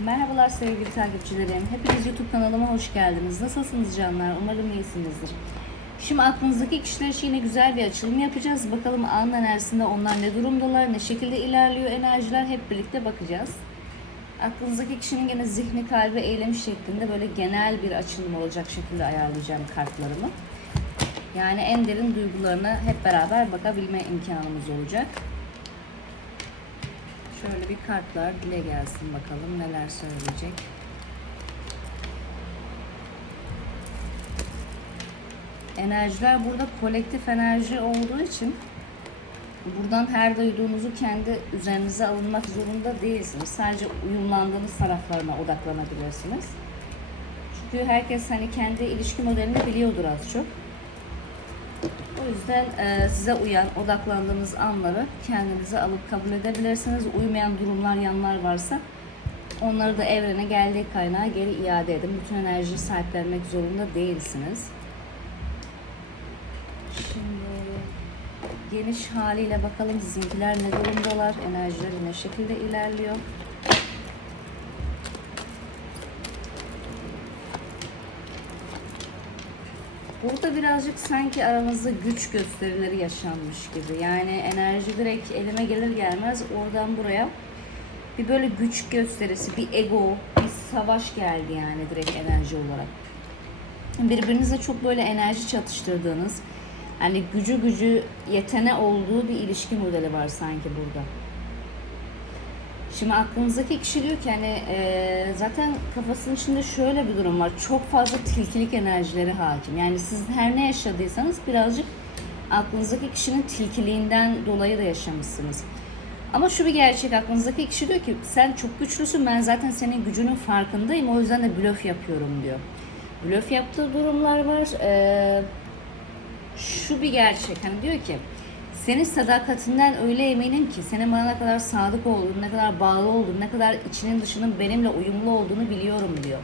Merhabalar sevgili takipçilerim. Hepiniz YouTube kanalıma hoş geldiniz. Nasılsınız canlar? Umarım iyisinizdir. Şimdi aklınızdaki kişiler için yine güzel bir açılım yapacağız. Bakalım anın enerjisinde onlar ne durumdalar, ne şekilde ilerliyor enerjiler hep birlikte bakacağız. Aklınızdaki kişinin gene zihni, kalbi, eylemi şeklinde böyle genel bir açılım olacak şekilde ayarlayacağım kartlarımı. Yani en derin duygularına hep beraber bakabilme imkanımız olacak. Şöyle bir kartlar dile gelsin bakalım neler söyleyecek. Enerjiler burada kolektif enerji olduğu için buradan her duyduğunuzu kendi üzerinize alınmak zorunda değilsiniz. Sadece uyumlandığınız taraflarına odaklanabilirsiniz. Çünkü herkes hani kendi ilişki modelini biliyordur az çok. O yüzden e, size uyan, odaklandığınız anları kendinize alıp kabul edebilirsiniz. Uymayan durumlar, yanlar varsa onları da evrene geldiği kaynağa geri iade edin. Bütün enerjiyi sahiplenmek zorunda değilsiniz. Şimdi geniş haliyle bakalım sizinkiler ne durumdalar, enerjiler ne şekilde ilerliyor. Burada birazcık sanki aranızda güç gösterileri yaşanmış gibi. Yani enerji direkt elime gelir gelmez oradan buraya bir böyle güç gösterisi, bir ego, bir savaş geldi yani direkt enerji olarak. Birbirinizle çok böyle enerji çatıştırdığınız, hani gücü gücü yetene olduğu bir ilişki modeli var sanki burada. Şimdi aklınızdaki kişi diyor ki hani e, zaten kafasının içinde şöyle bir durum var. Çok fazla tilkilik enerjileri hakim. Yani siz her ne yaşadıysanız birazcık aklınızdaki kişinin tilkiliğinden dolayı da yaşamışsınız. Ama şu bir gerçek aklınızdaki kişi diyor ki sen çok güçlüsün ben zaten senin gücünün farkındayım o yüzden de blöf yapıyorum diyor. Blöf yaptığı durumlar var. Ee, şu bir gerçek hani diyor ki senin sadakatinden öyle eminim ki senin bana ne kadar sadık olduğunu, ne kadar bağlı olduğunu, ne kadar içinin dışının benimle uyumlu olduğunu biliyorum diyor.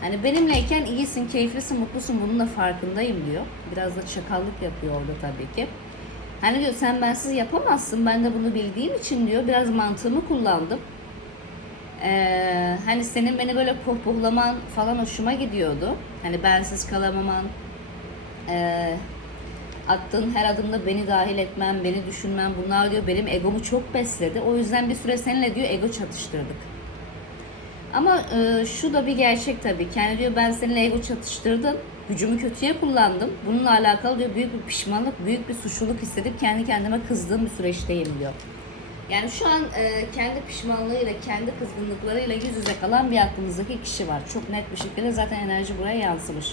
Hani benimleyken iyisin, keyiflisin, mutlusun bunun da farkındayım diyor. Biraz da çakallık yapıyor orada tabii ki. Hani diyor sen bensiz yapamazsın. Ben de bunu bildiğim için diyor biraz mantığımı kullandım. Ee, hani senin beni böyle pohpohlaman falan hoşuma gidiyordu. Hani bensiz kalamaman, ee, attığın her adımda beni dahil etmem, beni düşünmem bunlar diyor benim egomu çok besledi. O yüzden bir süre seninle diyor ego çatıştırdık. Ama e, şu da bir gerçek tabii. Kendi diyor ben seninle ego çatıştırdım. Gücümü kötüye kullandım. Bununla alakalı diyor büyük bir pişmanlık, büyük bir suçluluk hissedip kendi kendime kızdığım bir süreçteyim diyor. Yani şu an e, kendi pişmanlığıyla, kendi kızgınlıklarıyla yüz yüze kalan bir aklımızdaki kişi var. Çok net bir şekilde zaten enerji buraya yansımış.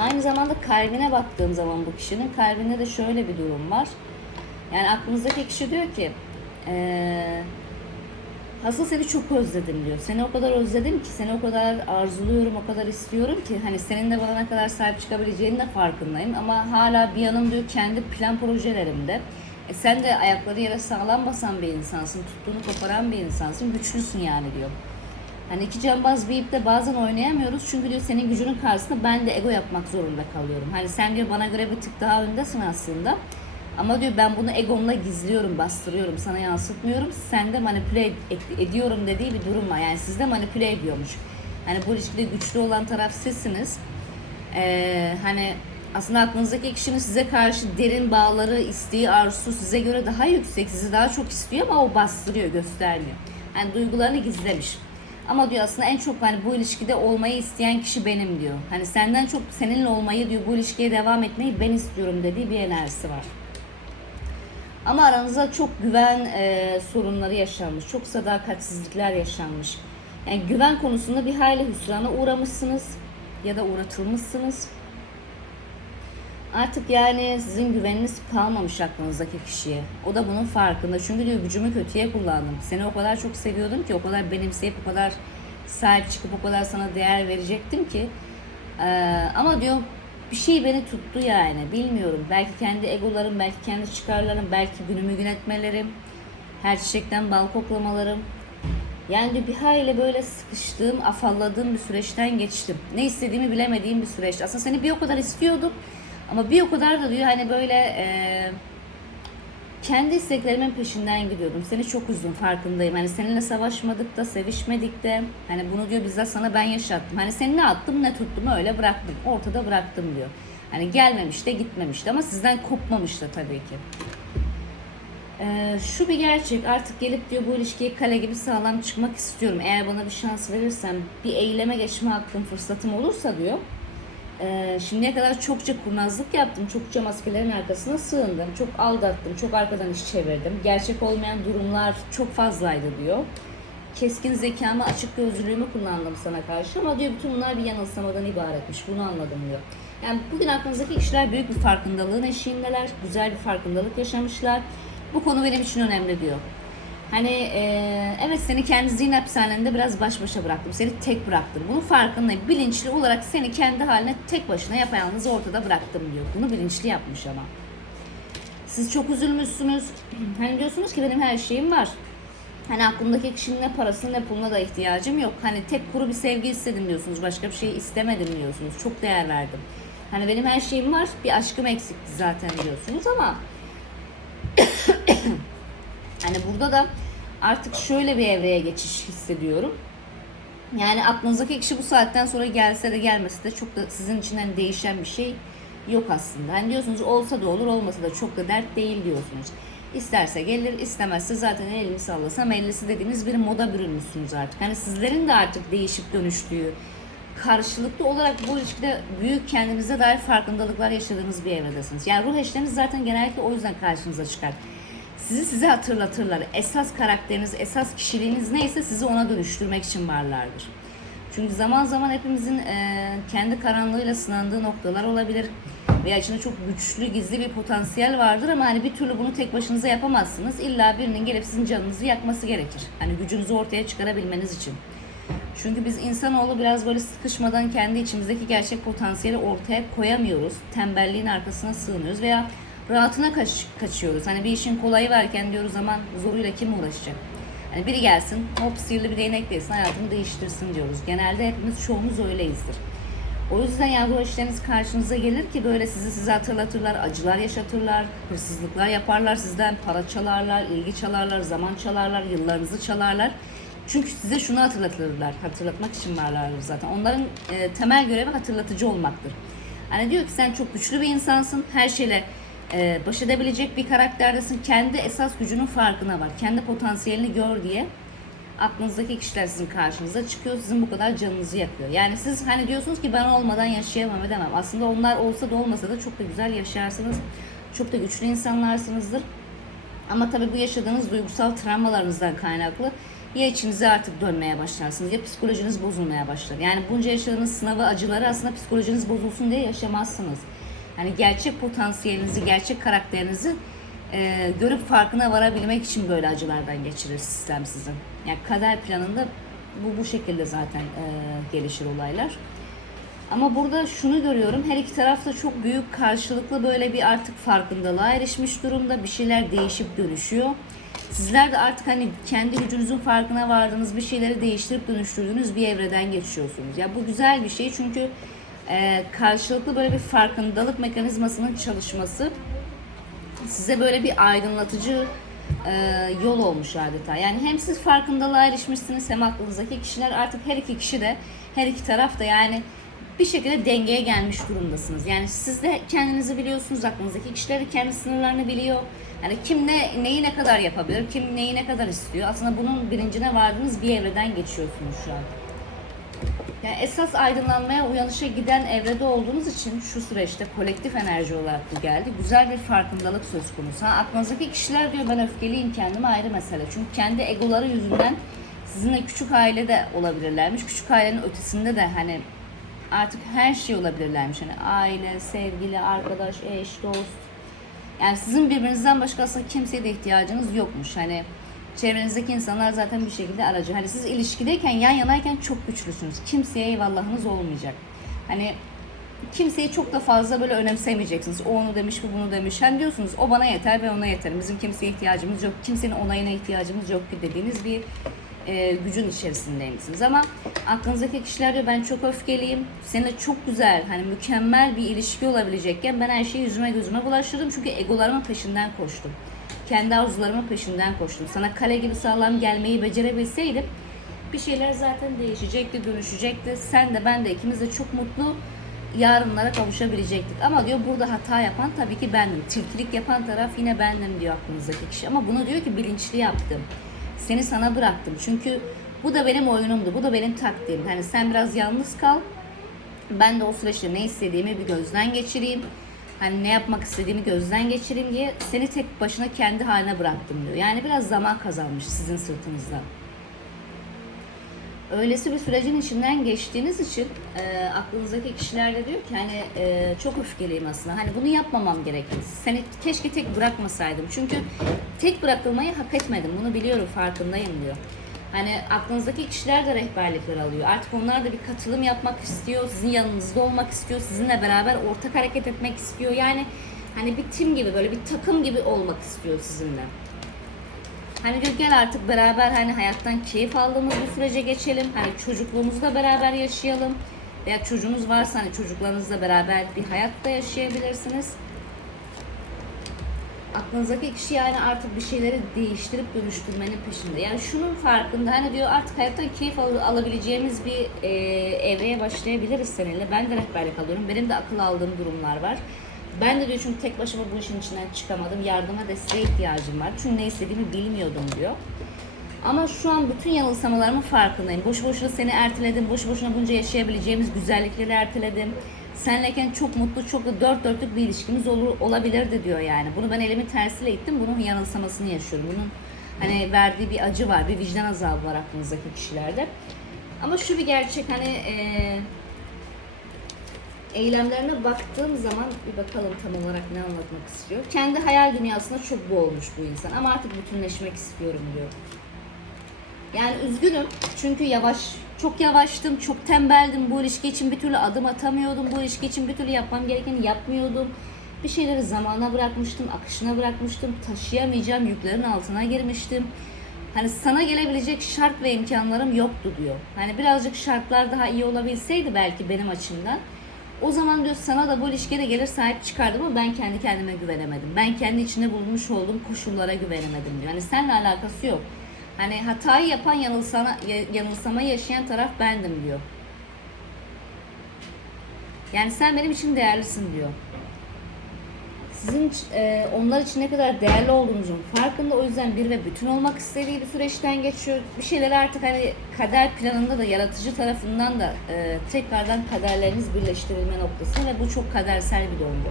Aynı zamanda kalbine baktığım zaman bu kişinin kalbinde de şöyle bir durum var. Yani aklımızdaki kişi diyor ki eee Asıl seni çok özledim diyor. Seni o kadar özledim ki, seni o kadar arzuluyorum, o kadar istiyorum ki hani senin de bana ne kadar sahip çıkabileceğinin de farkındayım. Ama hala bir yanım diyor kendi plan projelerimde. E sen de ayakları yere sağlam basan bir insansın, tuttuğunu koparan bir insansın, güçlüsün yani diyor. Hani iki cambaz bir ipte bazen oynayamıyoruz çünkü diyor senin gücünün karşısında ben de ego yapmak zorunda kalıyorum. Hani sen diyor bana göre bir tık daha öndesin aslında. Ama diyor ben bunu egomla gizliyorum, bastırıyorum, sana yansıtmıyorum. Sen de manipüle ed- ediyorum dediği bir durum var. Yani sizde manipüle ediyormuş. Hani bu ilişkide güçlü olan taraf sizsiniz. Ee, hani aslında aklınızdaki kişinin size karşı derin bağları, isteği, arzusu size göre daha yüksek. Sizi daha çok istiyor ama o bastırıyor, göstermiyor. Yani duygularını gizlemiş. Ama diyor aslında en çok hani bu ilişkide olmayı isteyen kişi benim diyor. Hani senden çok seninle olmayı diyor bu ilişkiye devam etmeyi ben istiyorum dediği bir enerjisi var. Ama aranızda çok güven e, sorunları yaşanmış, çok sadakatsizlikler yaşanmış. Yani güven konusunda bir hayli hüsrana uğramışsınız ya da uğratılmışsınız. Artık yani sizin güveniniz kalmamış aklınızdaki kişiye. O da bunun farkında. Çünkü diyor gücümü kötüye kullandım. Seni o kadar çok seviyordum ki, o kadar benimseyip o kadar sahip çıkıp o kadar sana değer verecektim ki. Ee, ama diyor bir şey beni tuttu yani. Bilmiyorum. Belki kendi egolarım, belki kendi çıkarlarım, belki günümü yönetmelerim, her çiçekten bal koklamalarım. Yani diyor bir hayli böyle sıkıştığım, afalladığım bir süreçten geçtim. Ne istediğimi bilemediğim bir süreç. Aslında seni bir o kadar istiyordum. Ama bir o kadar da diyor hani böyle e, kendi isteklerimin peşinden gidiyordum. Seni çok üzdüm farkındayım. Hani seninle savaşmadık da sevişmedik de. Hani bunu diyor bizzat sana ben yaşattım. Hani seni ne attım ne tuttum öyle bıraktım. Ortada bıraktım diyor. Hani gelmemiş de gitmemiş de ama sizden kopmamış da tabii ki. Ee, şu bir gerçek artık gelip diyor bu ilişkiye kale gibi sağlam çıkmak istiyorum. Eğer bana bir şans verirsem bir eyleme geçme hakkım fırsatım olursa diyor. Ee, şimdiye kadar çokça kurnazlık yaptım. Çokça maskelerin arkasına sığındım. Çok aldattım. Çok arkadan iş çevirdim. Gerçek olmayan durumlar çok fazlaydı diyor. Keskin zekamı, açık gözlülüğümü kullandım sana karşı ama diyor bütün bunlar bir yanılsamadan ibaretmiş. Bunu anladım diyor. Yani bugün aklınızdaki kişiler büyük bir farkındalığın eşiğindeler. Güzel bir farkındalık yaşamışlar. Bu konu benim için önemli diyor. Hani eee, evet seni kendi zihin hapishanende biraz baş başa bıraktım. Seni tek bıraktım. Bunun farkındayım. Bilinçli olarak seni kendi haline tek başına yapayalnız ortada bıraktım diyor. Bunu bilinçli yapmış ama. Siz çok üzülmüşsünüz. Hani diyorsunuz ki benim her şeyim var. Hani aklımdaki kişinin ne parasına ne puluna da ihtiyacım yok. Hani tek kuru bir sevgi istedim diyorsunuz. Başka bir şey istemedim diyorsunuz. Çok değer verdim. Hani benim her şeyim var. Bir aşkım eksikti zaten diyorsunuz ama Hani burada da artık şöyle bir evreye geçiş hissediyorum. Yani aklınızdaki kişi bu saatten sonra gelse de gelmese de çok da sizin için hani değişen bir şey yok aslında. Hani diyorsunuz olsa da olur olmasa da çok da dert değil diyorsunuz. İsterse gelir istemezse zaten elini sallasam ellisi dediğiniz bir moda bürünmüşsünüz artık. Hani sizlerin de artık değişip dönüştüğü, karşılıklı olarak bu ilişkide büyük kendinize dair farkındalıklar yaşadığınız bir evredesiniz. Yani ruh eşleriniz zaten genellikle o yüzden karşınıza çıkar. Sizi size hatırlatırlar. Esas karakteriniz, esas kişiliğiniz neyse sizi ona dönüştürmek için varlardır. Çünkü zaman zaman hepimizin e, kendi karanlığıyla sınandığı noktalar olabilir. Veya içinde çok güçlü, gizli bir potansiyel vardır ama hani bir türlü bunu tek başınıza yapamazsınız. İlla birinin gelip sizin canınızı yakması gerekir. Hani gücünüzü ortaya çıkarabilmeniz için. Çünkü biz insanoğlu biraz böyle sıkışmadan kendi içimizdeki gerçek potansiyeli ortaya koyamıyoruz. Tembelliğin arkasına sığınıyoruz veya rahatına kaç, kaçıyoruz. Hani bir işin kolayı varken diyoruz zaman zoruyla kim uğraşacak? Hani biri gelsin hop sihirli bir değnek değsin hayatını değiştirsin diyoruz. Genelde hepimiz çoğumuz öyleyizdir. O yüzden yani bu işleriniz karşınıza gelir ki böyle sizi size hatırlatırlar, acılar yaşatırlar, hırsızlıklar yaparlar, sizden para çalarlar, ilgi çalarlar, zaman çalarlar, yıllarınızı çalarlar. Çünkü size şunu hatırlatırlar, hatırlatmak için varlardır zaten. Onların e, temel görevi hatırlatıcı olmaktır. Hani diyor ki sen çok güçlü bir insansın, her şeyle e, baş edebilecek bir karakterdesin. Kendi esas gücünün farkına var. Kendi potansiyelini gör diye aklınızdaki kişiler sizin karşınıza çıkıyor. Sizin bu kadar canınızı yakıyor. Yani siz hani diyorsunuz ki ben olmadan yaşayamam edemem. Aslında onlar olsa da olmasa da çok da güzel yaşarsınız. Çok da güçlü insanlarsınızdır. Ama tabii bu yaşadığınız duygusal travmalarınızdan kaynaklı ya içinize artık dönmeye başlarsınız ya psikolojiniz bozulmaya başlar. Yani bunca yaşadığınız sınavı acıları aslında psikolojiniz bozulsun diye yaşamazsınız. Yani gerçek potansiyelinizi, gerçek karakterinizi e, görüp farkına varabilmek için böyle acılardan geçirir sistem sizin. Yani kader planında bu bu şekilde zaten e, gelişir olaylar. Ama burada şunu görüyorum. Her iki taraf da çok büyük karşılıklı böyle bir artık farkındalığa erişmiş durumda. Bir şeyler değişip dönüşüyor. Sizler de artık hani kendi gücünüzün farkına vardığınız bir şeyleri değiştirip dönüştürdüğünüz bir evreden geçiyorsunuz. Ya bu güzel bir şey çünkü e, karşılıklı böyle bir farkındalık mekanizmasının çalışması size böyle bir aydınlatıcı e, yol olmuş adeta. Yani hem siz farkındalığa erişmişsiniz hem aklınızdaki kişiler artık her iki kişi de her iki taraf da yani bir şekilde dengeye gelmiş durumdasınız. Yani siz de kendinizi biliyorsunuz, aklınızdaki kişiler de kendi sınırlarını biliyor. Yani kim ne neyi ne kadar yapabilir, kim neyi ne kadar istiyor. Aslında bunun bilincine vardığınız bir evreden geçiyorsunuz şu an. Yani esas aydınlanmaya, uyanışa giden evrede olduğunuz için şu süreçte kolektif enerji olarak bu geldi. Güzel bir farkındalık söz konusu. Ha, aklınızdaki kişiler diyor ben öfkeliyim kendime ayrı mesele. Çünkü kendi egoları yüzünden sizinle küçük aile de olabilirlermiş. Küçük ailenin ötesinde de hani artık her şey olabilirlermiş. Hani aile, sevgili, arkadaş, eş, dost. Yani sizin birbirinizden başka aslında kimseye de ihtiyacınız yokmuş. Hani çevrenizdeki insanlar zaten bir şekilde aracı. Hani siz ilişkideyken, yan yanayken çok güçlüsünüz. Kimseye eyvallahınız olmayacak. Hani kimseyi çok da fazla böyle önemsemeyeceksiniz. O onu demiş, bu bunu demiş. Hem diyorsunuz o bana yeter, ben ona yeterim. Bizim kimseye ihtiyacımız yok, kimsenin onayına ihtiyacımız yok ki dediğiniz bir e, gücün içerisindeymişsiniz. Ama aklınızdaki kişiler diyor ben çok öfkeliyim. Seninle çok güzel, hani mükemmel bir ilişki olabilecekken ben her şeyi yüzüme gözüme bulaştırdım. Çünkü egolarımın peşinden koştum. Kendi arzularımın peşinden koştum. Sana kale gibi sağlam gelmeyi becerebilseydim bir şeyler zaten değişecekti, dönüşecekti. Sen de ben de ikimiz de çok mutlu yarınlara kavuşabilecektik. Ama diyor burada hata yapan tabii ki bendim. Tilkilik yapan taraf yine bendim diyor aklınızdaki kişi. Ama bunu diyor ki bilinçli yaptım. Seni sana bıraktım. Çünkü bu da benim oyunumdu. Bu da benim taktiğim. Hani sen biraz yalnız kal. Ben de o süreçte ne istediğimi bir gözden geçireyim. Hani ne yapmak istediğimi gözden geçireyim diye seni tek başına kendi haline bıraktım diyor. Yani biraz zaman kazanmış sizin sırtınızdan. Öylesi bir sürecin içinden geçtiğiniz için e, aklınızdaki kişiler de diyor ki hani e, çok öfkeliyim aslında. Hani bunu yapmamam gerekirdi. Seni keşke tek bırakmasaydım. Çünkü tek bırakılmayı hak etmedim. Bunu biliyorum farkındayım diyor. Hani aklınızdaki kişiler de rehberlikler alıyor. Artık onlar da bir katılım yapmak istiyor. Sizin yanınızda olmak istiyor. Sizinle beraber ortak hareket etmek istiyor. Yani hani bir tim gibi böyle bir takım gibi olmak istiyor sizinle. Hani diyor gel artık beraber hani hayattan keyif aldığımız bir sürece geçelim. Hani çocukluğumuzu da beraber yaşayalım. Veya çocuğunuz varsa hani çocuklarınızla beraber bir hayatta yaşayabilirsiniz. Aklınızdaki kişi yani artık bir şeyleri değiştirip dönüştürmenin peşinde. Yani şunun farkında hani diyor artık hayattan keyif al- alabileceğimiz bir e, evreye başlayabiliriz seninle. Ben de rehberlik alıyorum. Benim de akıl aldığım durumlar var. Ben de diyor çünkü tek başıma bu işin içinden çıkamadım. Yardıma desteğe ihtiyacım var. Çünkü ne istediğimi bilmiyordum diyor. Ama şu an bütün yanılsamalarımın farkındayım. Boşu boşuna seni erteledim. Boşu boşuna bunca yaşayabileceğimiz güzellikleri erteledim. Senleyken çok mutlu, çok dört dörtlük bir ilişkimiz olur, olabilirdi diyor yani. Bunu ben elimin tersiyle ittim. Bunun yanılsamasını yaşıyorum. Bunun hani verdiği bir acı var, bir vicdan azabı var aklınızdaki kişilerde. Ama şu bir gerçek hani eee eylemlerine baktığım zaman bir bakalım tam olarak ne anlatmak istiyor. Kendi hayal dünyasında çok boğulmuş bu insan ama artık bütünleşmek istiyorum diyor. Yani üzgünüm çünkü yavaş, çok yavaştım, çok tembeldim. Bu ilişki için bir türlü adım atamıyordum. Bu ilişki için bir türlü yapmam gerekeni yapmıyordum. Bir şeyleri zamana bırakmıştım, akışına bırakmıştım. Taşıyamayacağım yüklerin altına girmiştim. Hani sana gelebilecek şart ve imkanlarım yoktu diyor. Hani birazcık şartlar daha iyi olabilseydi belki benim açımdan. O zaman diyor sana da bu ilişkiye gelir sahip çıkardım ama ben kendi kendime güvenemedim. Ben kendi içinde bulmuş olduğum koşullara güvenemedim diyor. Hani seninle alakası yok. Hani hatayı yapan yanılsana, ya- yanılsamayı yaşayan taraf bendim diyor. Yani sen benim için değerlisin diyor. Sizin e, onlar için ne kadar değerli olduğunuzun farkında o yüzden bir ve bütün olmak istediği bir süreçten geçiyor. Bir şeyleri artık hani kader planında da yaratıcı tarafından da e, tekrardan kaderleriniz birleştirilme noktası ve bu çok kadersel bir döngü.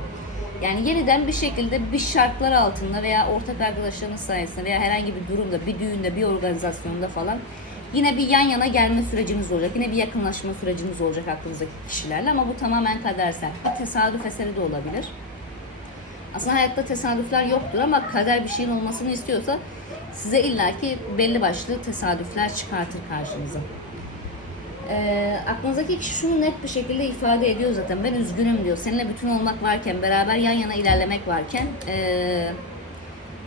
Yani yeniden bir şekilde bir şartlar altında veya ortak arkadaşlarınız sayesinde veya herhangi bir durumda, bir düğünde, bir organizasyonda falan yine bir yan yana gelme süreciniz olacak. Yine bir yakınlaşma süreciniz olacak aklınızdaki kişilerle ama bu tamamen kadersel. Bir tesadüf eseri de olabilir. Aslında hayatta tesadüfler yoktur ama kader bir şeyin olmasını istiyorsa size illaki belli başlı tesadüfler çıkartır karşınıza. Ee, aklınızdaki kişi şunu net bir şekilde ifade ediyor zaten. Ben üzgünüm diyor. Seninle bütün olmak varken, beraber yan yana ilerlemek varken ee,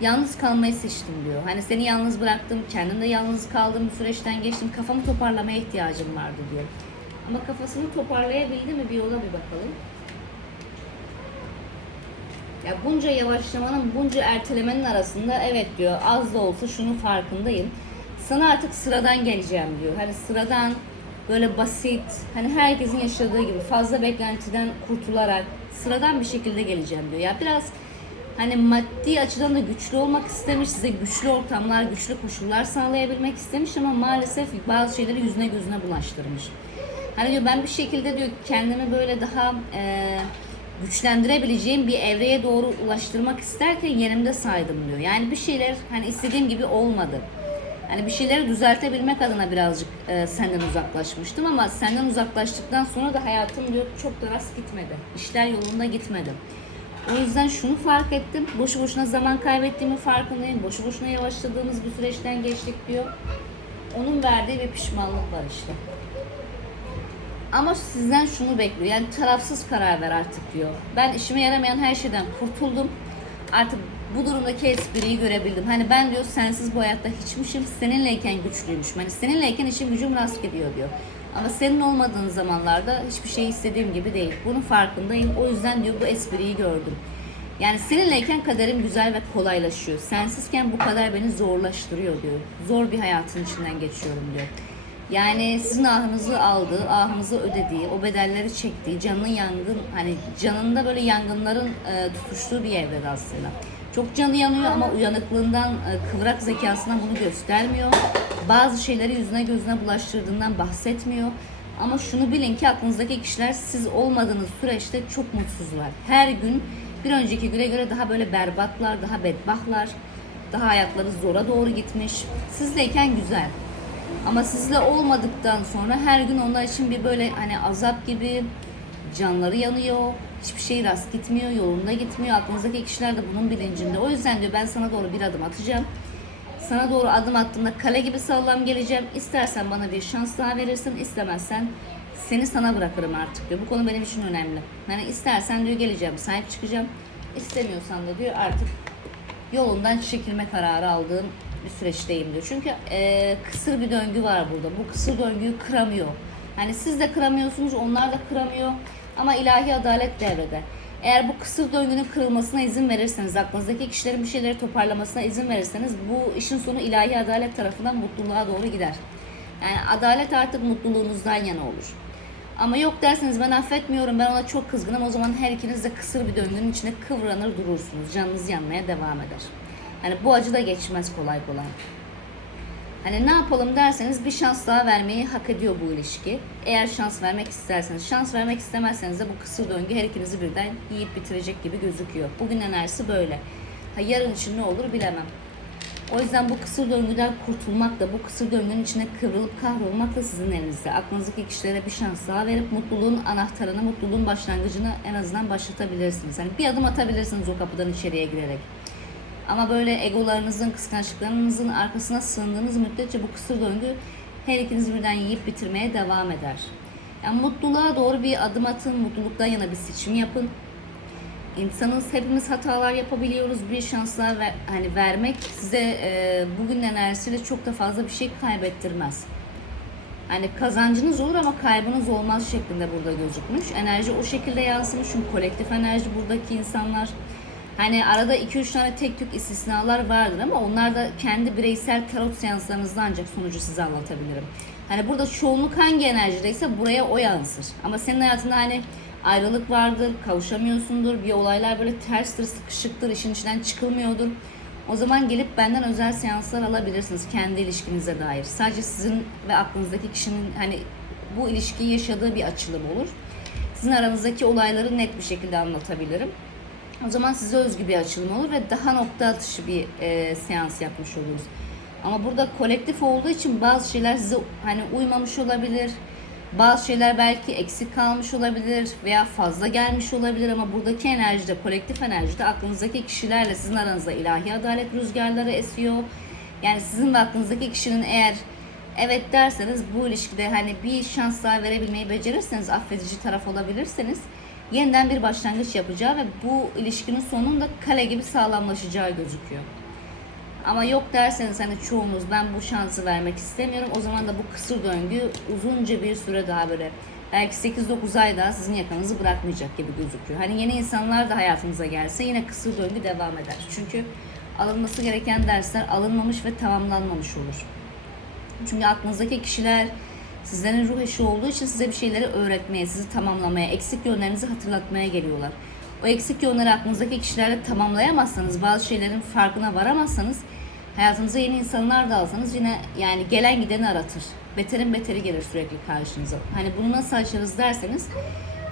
yalnız kalmayı seçtim diyor. Hani seni yalnız bıraktım, kendim de yalnız kaldım, bu süreçten geçtim. Kafamı toparlamaya ihtiyacım vardı diyor. Ama kafasını toparlayabildi mi bir yola bir bakalım. Ya bunca yavaşlamanın, bunca ertelemenin arasında evet diyor az da olsa şunun farkındayım. Sana artık sıradan geleceğim diyor. Hani sıradan böyle basit, hani herkesin yaşadığı gibi fazla beklentiden kurtularak sıradan bir şekilde geleceğim diyor. Ya biraz hani maddi açıdan da güçlü olmak istemiş, size güçlü ortamlar, güçlü koşullar sağlayabilmek istemiş ama maalesef bazı şeyleri yüzüne gözüne bulaştırmış. Hani diyor ben bir şekilde diyor kendimi böyle daha eee güçlendirebileceğim bir evreye doğru ulaştırmak isterken yerimde saydım diyor. Yani bir şeyler hani istediğim gibi olmadı. Hani bir şeyleri düzeltebilmek adına birazcık e, senden uzaklaşmıştım ama senden uzaklaştıktan sonra da hayatım diyor çok da rast gitmedi. İşler yolunda gitmedi. O yüzden şunu fark ettim. Boşu boşuna zaman kaybettiğimi farkındayım. Boşu boşuna yavaşladığımız bir süreçten geçtik diyor. Onun verdiği bir pişmanlık var işte. Ama sizden şunu bekliyor. Yani tarafsız karar ver artık diyor. Ben işime yaramayan her şeyden kurtuldum. Artık bu durumdaki espriyi görebildim. Hani ben diyor sensiz bu hayatta hiçmişim. Seninleyken güçlüymüşüm. Hani seninleyken işim gücüm rast gidiyor diyor. Ama senin olmadığın zamanlarda hiçbir şey istediğim gibi değil. Bunun farkındayım. O yüzden diyor bu espriyi gördüm. Yani seninleyken kaderim güzel ve kolaylaşıyor. Sensizken bu kader beni zorlaştırıyor diyor. Zor bir hayatın içinden geçiyorum diyor. Yani sizin ahınızı aldığı, ahınızı ödediği, o bedelleri çektiği, canının yangın, hani canında böyle yangınların e, tutuştuğu bir evre aslında. Çok canı yanıyor ama uyanıklığından, e, kıvrak zekasından bunu göstermiyor. Bazı şeyleri yüzüne gözüne bulaştırdığından bahsetmiyor. Ama şunu bilin ki aklınızdaki kişiler siz olmadığınız süreçte çok mutsuzlar. Her gün bir önceki güne göre daha böyle berbatlar, daha bedbahtlar. Daha hayatları zora doğru gitmiş. Sizdeyken güzel. Ama sizle olmadıktan sonra her gün onlar için bir böyle hani azap gibi canları yanıyor. Hiçbir şey rast gitmiyor, yolunda gitmiyor. Aklınızdaki kişiler de bunun bilincinde. O yüzden diyor ben sana doğru bir adım atacağım. Sana doğru adım attığımda kale gibi sağlam geleceğim. İstersen bana bir şans daha verirsin, istemezsen seni sana bırakırım artık diyor. Bu konu benim için önemli. Yani istersen diyor geleceğim, sahip çıkacağım. İstemiyorsan da diyor artık yolundan çekilme kararı aldığım bir süreçteyim diyor. Çünkü e, kısır bir döngü var burada. Bu kısır döngüyü kıramıyor. Hani siz de kıramıyorsunuz, onlar da kıramıyor. Ama ilahi adalet devrede. Eğer bu kısır döngünün kırılmasına izin verirseniz, aklınızdaki kişilerin bir şeyleri toparlamasına izin verirseniz bu işin sonu ilahi adalet tarafından mutluluğa doğru gider. Yani adalet artık mutluluğunuzdan yana olur. Ama yok derseniz ben affetmiyorum, ben ona çok kızgınım. O zaman her ikiniz de kısır bir döngünün içinde kıvranır durursunuz. Canınız yanmaya devam eder. Hani bu acı da geçmez kolay kolay. Hani ne yapalım derseniz bir şans daha vermeyi hak ediyor bu ilişki. Eğer şans vermek isterseniz, şans vermek istemezseniz de bu kısır döngü her ikinizi birden yiyip bitirecek gibi gözüküyor. Bugün enerjisi böyle. Ha, yarın için ne olur bilemem. O yüzden bu kısır döngüden kurtulmak da, bu kısır döngünün içine kıvrılıp kahrolmak da sizin elinizde. Aklınızdaki kişilere bir şans daha verip mutluluğun anahtarını, mutluluğun başlangıcını en azından başlatabilirsiniz. Hani bir adım atabilirsiniz o kapıdan içeriye girerek. Ama böyle egolarınızın, kıskançlıklarınızın arkasına sığındığınız müddetçe bu kısır döngü her ikinizi birden yiyip bitirmeye devam eder. Yani mutluluğa doğru bir adım atın, mutluluktan yana bir seçim yapın. İnsanız hepimiz hatalar yapabiliyoruz. Bir şanslar ver, hani vermek size e, bugün enerjisiyle çok da fazla bir şey kaybettirmez. Hani kazancınız olur ama kaybınız olmaz şeklinde burada gözükmüş. Enerji o şekilde yansımış çünkü kolektif enerji buradaki insanlar. Hani arada 2-3 tane tek tük istisnalar vardır ama onlar da kendi bireysel tarot seanslarınızda ancak sonucu size anlatabilirim. Hani burada çoğunluk hangi enerjideyse buraya o yansır. Ama senin hayatında hani ayrılık vardır, kavuşamıyorsundur, bir olaylar böyle terstir, sıkışıktır, işin içinden çıkılmıyordur. O zaman gelip benden özel seanslar alabilirsiniz kendi ilişkinize dair. Sadece sizin ve aklınızdaki kişinin hani bu ilişkiyi yaşadığı bir açılım olur. Sizin aranızdaki olayları net bir şekilde anlatabilirim. O zaman size özgü bir açılım olur ve daha nokta atışı bir e, seans yapmış oluruz. Ama burada kolektif olduğu için bazı şeyler size hani uymamış olabilir. Bazı şeyler belki eksik kalmış olabilir veya fazla gelmiş olabilir ama buradaki enerjide, kolektif enerjide aklınızdaki kişilerle sizin aranızda ilahi adalet rüzgarları esiyor. Yani sizin ve aklınızdaki kişinin eğer evet derseniz bu ilişkide hani bir şans daha verebilmeyi becerirseniz, affedici taraf olabilirseniz yeniden bir başlangıç yapacağı ve bu ilişkinin sonunda kale gibi sağlamlaşacağı gözüküyor. Ama yok derseniz hani çoğunuz ben bu şansı vermek istemiyorum. O zaman da bu kısır döngü uzunca bir süre daha böyle belki 8-9 ay daha sizin yakanızı bırakmayacak gibi gözüküyor. Hani yeni insanlar da hayatınıza gelse yine kısır döngü devam eder. Çünkü alınması gereken dersler alınmamış ve tamamlanmamış olur. Çünkü aklınızdaki kişiler sizlerin ruh eşi olduğu için size bir şeyleri öğretmeye, sizi tamamlamaya, eksik yönlerinizi hatırlatmaya geliyorlar. O eksik yönleri aklınızdaki kişilerle tamamlayamazsanız, bazı şeylerin farkına varamazsanız, hayatınıza yeni insanlar da alsanız yine yani gelen gideni aratır. Beterin beteri gelir sürekli karşınıza. Hani bunu nasıl açarız derseniz,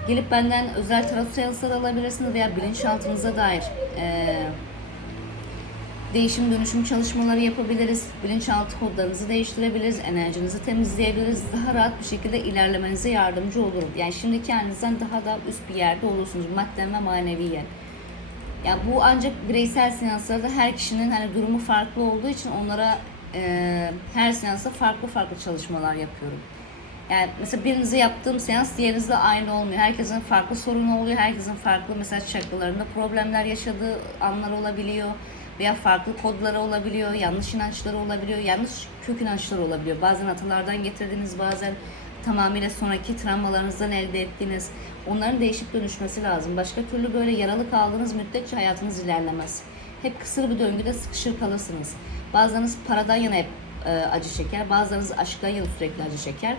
gelip benden özel tarot seansları alabilirsiniz veya bilinçaltınıza dair eee değişim dönüşüm çalışmaları yapabiliriz. Bilinçaltı kodlarınızı değiştirebiliriz. Enerjinizi temizleyebiliriz. Daha rahat bir şekilde ilerlemenize yardımcı olurum. Yani şimdi kendinizden daha da üst bir yerde olursunuz. Madden ve maneviyen. Yani bu ancak bireysel seanslarda her kişinin hani durumu farklı olduğu için onlara e, her seansta farklı farklı çalışmalar yapıyorum. Yani mesela birinize yaptığım seans diğerinizle aynı olmuyor. Herkesin farklı sorunu oluyor. Herkesin farklı mesela çakralarında problemler yaşadığı anlar olabiliyor veya farklı kodları olabiliyor, yanlış inançları olabiliyor, yanlış kök inançları olabiliyor. Bazen atalardan getirdiğiniz, bazen tamamıyla sonraki travmalarınızdan elde ettiğiniz onların değişip dönüşmesi lazım. Başka türlü böyle yaralı kaldığınız müddetçe hayatınız ilerlemez. Hep kısır bir döngüde sıkışır kalırsınız. Bazılarınız paradan yana hep e, acı çeker, bazılarınız aşktan yana sürekli acı çeker.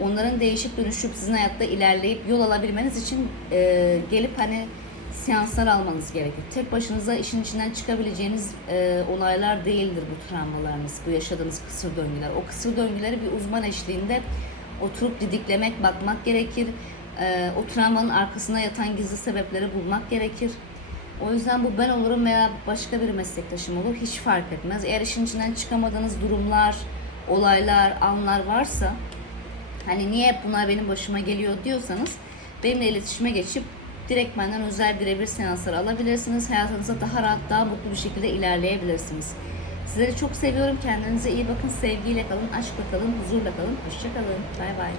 Onların değişip dönüşüp sizin hayatta ilerleyip yol alabilmeniz için e, gelip hani seanslar almanız gerekiyor. Tek başınıza işin içinden çıkabileceğiniz e, olaylar değildir bu travmalarınız, bu yaşadığınız kısır döngüler. O kısır döngüleri bir uzman eşliğinde oturup didiklemek, bakmak gerekir. E, o travmanın arkasına yatan gizli sebepleri bulmak gerekir. O yüzden bu ben olurum veya başka bir meslektaşım olur hiç fark etmez. Eğer işin içinden çıkamadığınız durumlar, olaylar, anlar varsa hani niye hep bunlar benim başıma geliyor diyorsanız benimle iletişime geçip direkt benden özel birebir seanslar alabilirsiniz. Hayatınıza daha rahat, daha mutlu bir şekilde ilerleyebilirsiniz. Sizleri çok seviyorum. Kendinize iyi bakın. Sevgiyle kalın, aşkla kalın, huzurla kalın. Hoşçakalın. Bay bay.